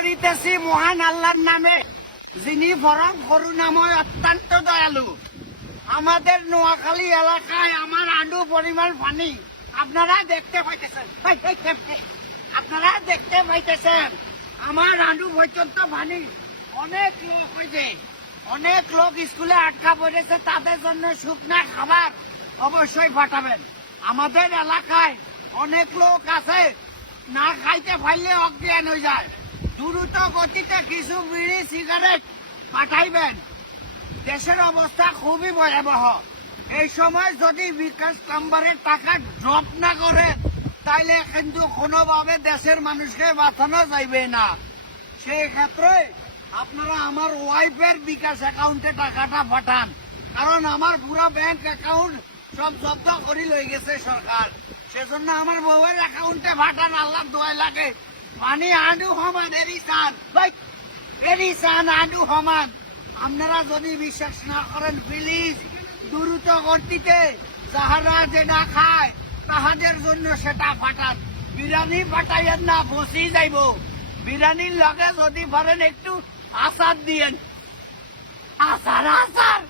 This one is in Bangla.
করিতেছি মহান আল্লাহর নামে, যিনি পরম করুণাময় অত্যন্ত দয়ালু। আমাদের নোয়াখালী এলাকায় আমার আন্ডু পরিমাণ পানি আপনারা দেখতে পাইতেছেন। আপনারা দেখতে পাইতেছেন আমার আন্ডু পর্যন্ত পানি। অনেক লোক হয়েছে, অনেক লোক স্কুলে আটকা পড়েছে, তাদের জন্য শুকনা খাবার অবশ্যই পাঠাবেন। আমাদের এলাকায় অনেক লোক আছে না খাইতে পারলে অজ্ঞান হয়ে যায়। দ্রুত গতিতে কিছু বিড়ি সিগারেট পাঠাইবেন। দেশের অবস্থা খুবই ভয়াবহ। এই সময় যদি বিকাশ নাম্বারের টাকা ড্রপ না করে তাইলে কিন্তু কোনোভাবে দেশের মানুষকে বাঁচানো যাইবে না। সেই ক্ষেত্রে আপনারা আমার ওয়াইফের বিকাশ অ্যাকাউন্টে টাকাটা পাঠান, কারণ আমার পুরো ব্যাংক অ্যাকাউন্ট সব জব্দ করে লই গেছে সরকার। সেজন্য আমার বউয়ের অ্যাকাউন্টে পাঠান, আল্লাহ দোয়া লাগে। পানি আন্ডু হমান এরিসান আন্ডু হমান। আপনারা যদি বিশ্বাস না করেন প্লিজ দ্রুত গতিতে যাহারা যেটা খায় তাহাদের জন্য সেটা পাঠান। বিরিয়ানি পাঠাইয়েন না, বসি যাইব। বিরিয়ানির লগে যদি পারেন একটু আচার দিয়েন। আচার আচার